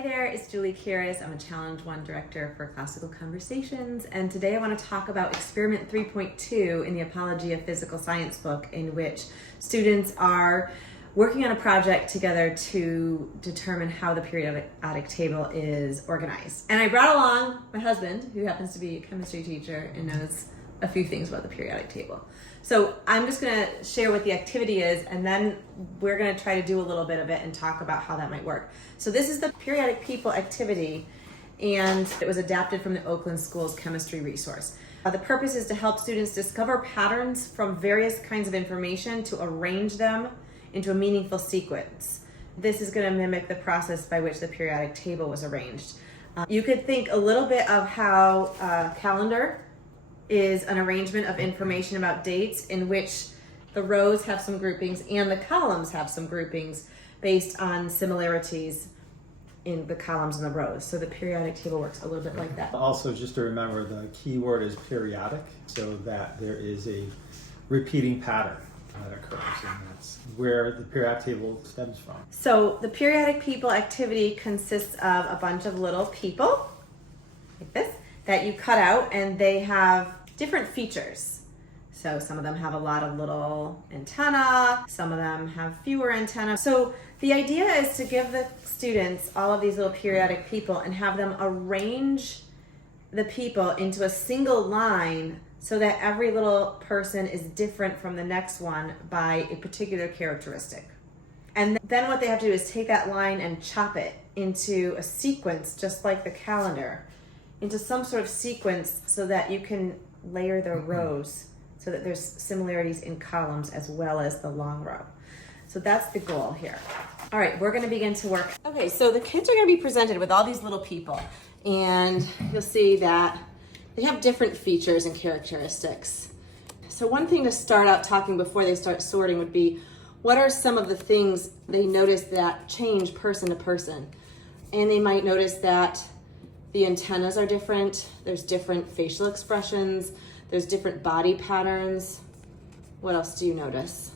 Hi there, it's Julie Kiris. I'm a Challenge 1 Director for Classical Conversations, and today I want to talk about Experiment 3.2 in the Apologia Physical Science book, in which students are working on a project together to determine how the periodic table is organized. And I brought along my husband, who happens to be a chemistry teacher and knows a few things about the periodic table. So I'm just going to share what the activity is, and then we're going to try to do a little bit of it and talk about how that might work. So this is the periodic people activity, and it was adapted from the Oakland Schools chemistry resource. The purpose is to help students discover patterns from various kinds of information to arrange them into a meaningful sequence. This is going to mimic the process by which the periodic table was arranged. You could think a little bit of how a calendar is an arrangement of information about dates in which the rows have some groupings and the columns have some groupings based on similarities in the columns and the rows. So the periodic table works a little bit like that. Also, just to remember, the key word is periodic, so that there is a repeating pattern that occurs, and that's where the periodic table stems from. So the periodic people activity consists of a bunch of little people, like this, that you cut out, and they have different features. So some of them have a lot of little antennae, some of them have fewer antennae. So the idea is to give the students all of these little periodic people and have them arrange the people into a single line so that every little person is different from the next one by a particular characteristic. And then what they have to do is take that line and chop it into a sequence, just like the calendar, into some sort of sequence so that you can layer the rows so that there's similarities in columns as well as the long row. So that's the goal here. All right, we're gonna begin to work. Okay, so the kids are gonna be presented with all these little people, and you'll see that they have different features and characteristics. So one thing to start out talking before they start sorting would be, what are some of the things they notice that change person to person? And they might notice that the antennas are different, there's different facial expressions, there's different body patterns. What else do you notice?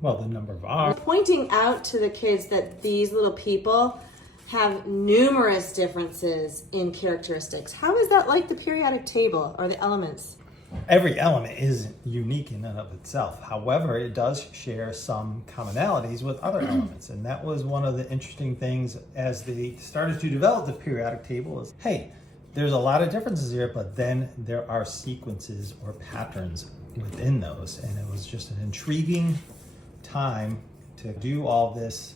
Well, the number of arms. Pointing out to the kids that these little people have numerous differences in characteristics. How is that like the periodic table or the elements? Every element is unique in and of itself. However, it does share some commonalities with other elements. And that was one of the interesting things as they started to develop the periodic table is, hey, there's a lot of differences here, but then there are sequences or patterns within those. And it was just an intriguing time to do all this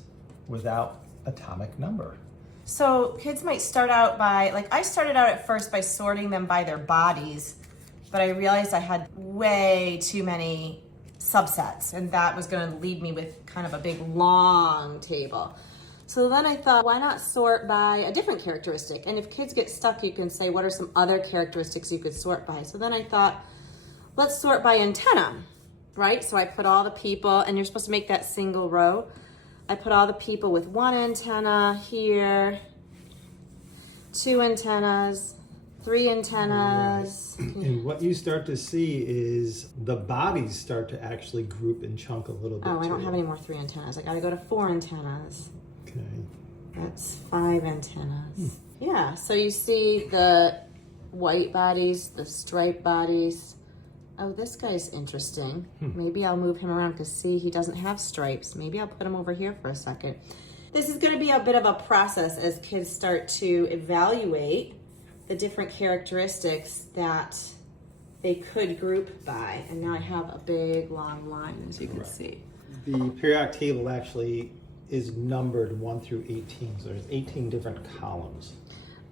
without atomic number. So kids might start out by, like I started out at first by sorting them by their bodies, but I realized I had way too many subsets, and that was going to leave me with kind of a big long table. So then I thought, why not sort by a different characteristic? And if kids get stuck, you can say, what are some other characteristics you could sort by? So then I thought, let's sort by antenna, right? So I put all the people, and you're supposed to make that single row. I put all the people with one antenna here, two antennas, three antennas. Right. And what you start to see is the bodies start to actually group and chunk a little bit. Oh, I don't have any more three antennas. I gotta go to four antennas. Okay. That's five antennas. Yeah, so you see the white bodies, the striped bodies. Oh, this guy's interesting. Maybe I'll move him around because see, he doesn't have stripes. Maybe I'll put him over here for a second. This is gonna be a bit of a process as kids start to evaluate the different characteristics that they could group by. And now I have a big long line, as you can see. The periodic table actually is numbered 1 through 18, so there's 18 different columns.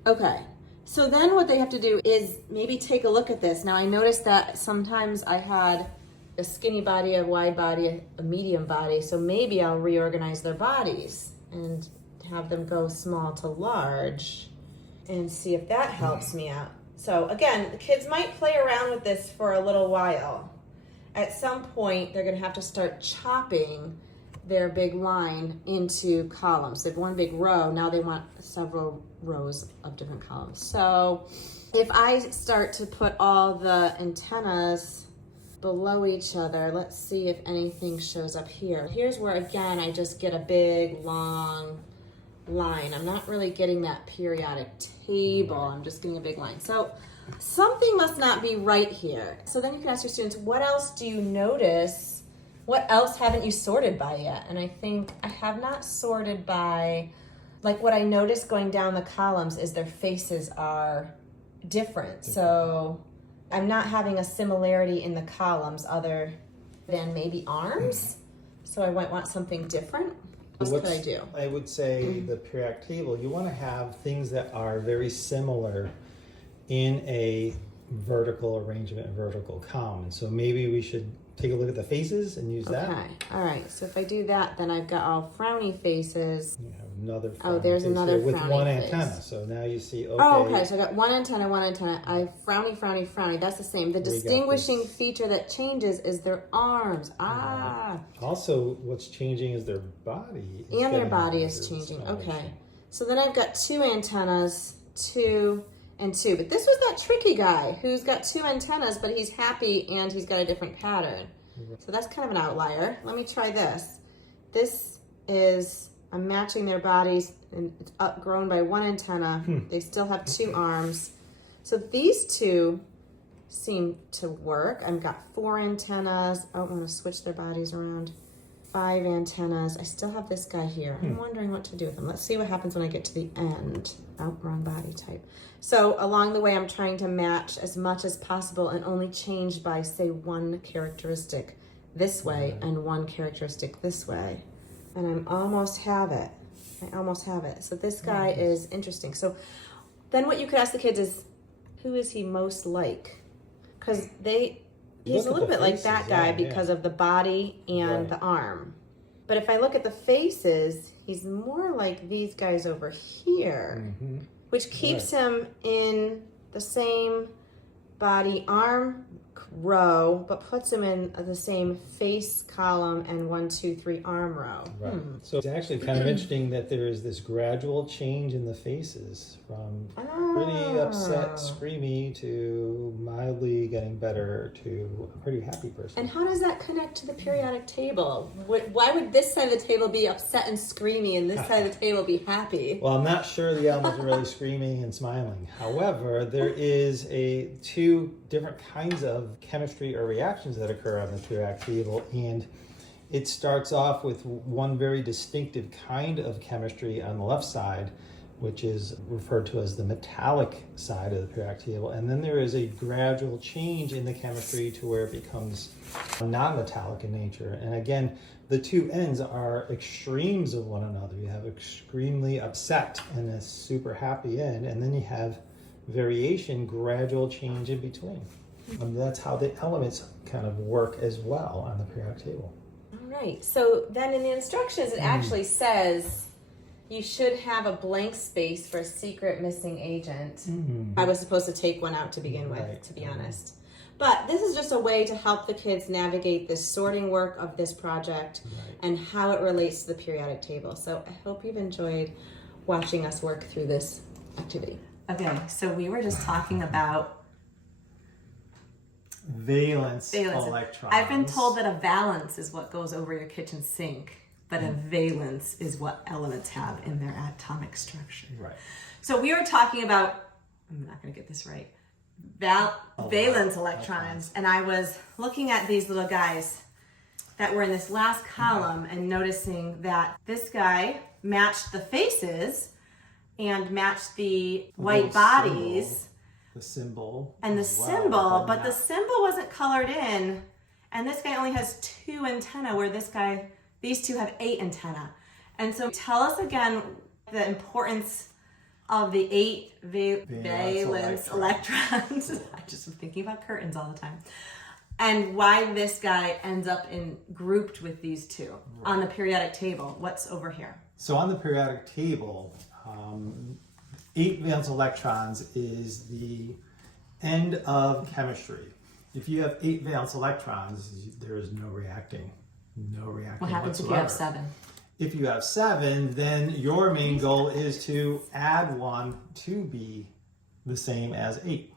Okay, so then what they have to do is maybe take a look at this. Now I noticed that sometimes I had a skinny body, a wide body, a medium body, so maybe I'll reorganize their bodies and have them go small to large and see if that helps me out. So again, the kids might play around with this for a little while. At some point, they're gonna have to start chopping their big line into columns. They have one big row, now they want several rows of different columns. So if I start to put all the antennas below each other, let's see if anything shows up here. Here's where, again, I just get a big, long line. I'm not really getting that periodic table. I'm just getting a big line. So something must not be right here. So then you can ask your students, what else do you notice? What else haven't you sorted by yet? And I think I have not sorted by, like what I noticed going down the columns is their faces are different. So I'm not having a similarity in the columns other than maybe arms. So I might want something different. What could I do? I would say the periodic table, you want to have things that are very similar in a vertical arrangement, vertical column. So maybe we should take a look at the faces and use that. Okay, all right. So if I do that, then I've got all frowny faces. You have another Oh, there's face another here with frowny one face. antenna. So now you see, okay. Oh, okay. So I got one antenna, one antenna. I have frowny, frowny, frowny. That's the same. The We got distinguishing this. feature that changes is their arms. Ah. Also, what's changing is their body. is And their getting body larger, is changing. so Okay. So then I've got two antennas, 2 and 2. But this was that tricky guy who's got 2 antennas, but he's happy and he's got a different pattern. So that's kind of an outlier. Let me try this. This is, I'm matching their bodies and it's grown by 1 antenna. They still have 2 arms. So these 2 seem to work. I've got 4 antennas. Oh, I'm gonna switch their bodies around. 5 antennas. I still have this guy here. I'm wondering what to do with him. Let's see what happens when I get to the end. Oh, wrong body type. So along the way, I'm trying to match as much as possible and only change by, say, 1 characteristic this way and 1 characteristic this way. And I almost have it. I almost have it. So this guy is interesting. So then what you could ask the kids is, who is he most like? Because he's a little bit like that guy because of the body and the arm. But if I look at the faces, he's more like these guys over here, which keeps him in the same body arm row, but puts him in the same face column and 1, 2, 3 arm row. Right. So it's actually kind of interesting that there is this gradual change in the faces from pretty upset, screamy to mildly getting better to a pretty happy person. And how does that connect to the periodic table? Why would this side of the table be upset and screamy and this side of the table be happy? Well, I'm not sure the animals are really screaming and smiling. However, there is 2 different kinds of chemistry or reactions that occur on the periodic table, and it starts off with one very distinctive kind of chemistry on the left side, which is referred to as the metallic side of the periodic table, and then there is a gradual change in the chemistry to where it becomes non-metallic in nature. And again, the 2 ends are extremes of one another. You have extremely upset and a super happy end, and then you have variation, gradual change in between. And that's how the elements kind of work as well on the periodic table. All right. So then in the instructions, it actually says you should have a blank space for a secret missing agent. I was supposed to take one out to begin with, to be honest. But this is just a way to help the kids navigate this sorting work of this project and how it relates to the periodic table. So I hope you've enjoyed watching us work through this activity. Okay, so we were just talking about Valence electrons. I've been told that a valence is what goes over your kitchen sink, but a valence is what elements have in their atomic structure. Right. So we were talking about, I'm not going to get this right, valence electrons, and I was looking at these little guys that were in this last column and noticing that this guy matched the faces and matched the white bodies. The symbol. And the symbol, but the symbol wasn't colored in. And this guy only has 2 antennae, where these 2 have 8 antennae. And so tell us again the importance of the 8 valence electrons. I just am thinking about curtains all the time. And why this guy ends up grouped with these 2 on the periodic table. What's over here? So on the periodic table, 8 valence electrons is the end of chemistry. If you have 8 valence electrons, there is no reacting. What happens whatsoever. if you have 7? If you have 7, then your main goal is to add 1 to be the same as 8.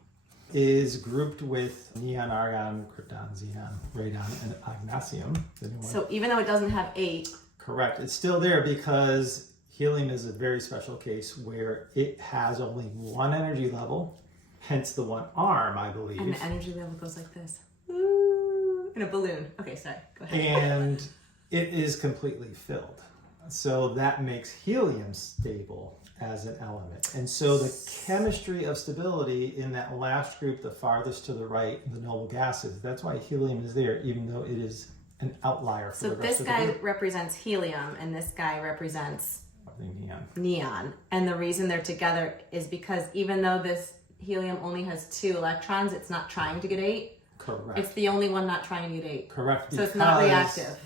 Is grouped with neon, argon, krypton, xenon, radon, and ognosium. So even though it doesn't have 8, correct, it's still there because Helium is a very special case where it has only one energy level, hence the one arm, I believe. And the energy level goes like this. Ooh, in a balloon. Okay, sorry. Go ahead. And it is completely filled. So that makes helium stable as an element. And so the chemistry of stability in that last group, the farthest to the right, the noble gases, that's why helium is there, even though it is an outlier for So the rest this of the guy group. represents helium and this guy represents The neon. neon. And the reason they're together is because even though this helium only has 2 electrons, it's not trying to get 8. Correct. It's the only one not trying to get 8. Correct. So it's not reactive.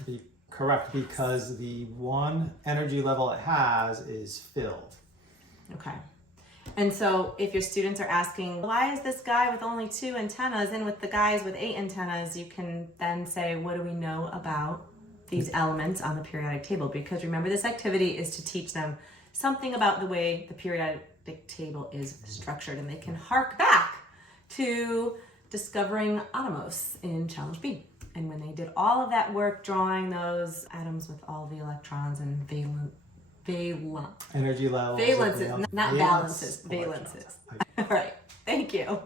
Correct, because the one energy level it has is filled. Okay. And so if your students are asking, why is this guy with only 2 antennas in with the guys with 8 antennas, you can then say, what do we know about these elements on the periodic table? Because remember, this activity is to teach them something about the way the periodic table is structured, and they can hark back to discovering atomos in Challenge B. And when they did all of that work drawing those atoms with all the electrons and Energy levels. valences, not Valence balances, electrons. valences. All right, thank you.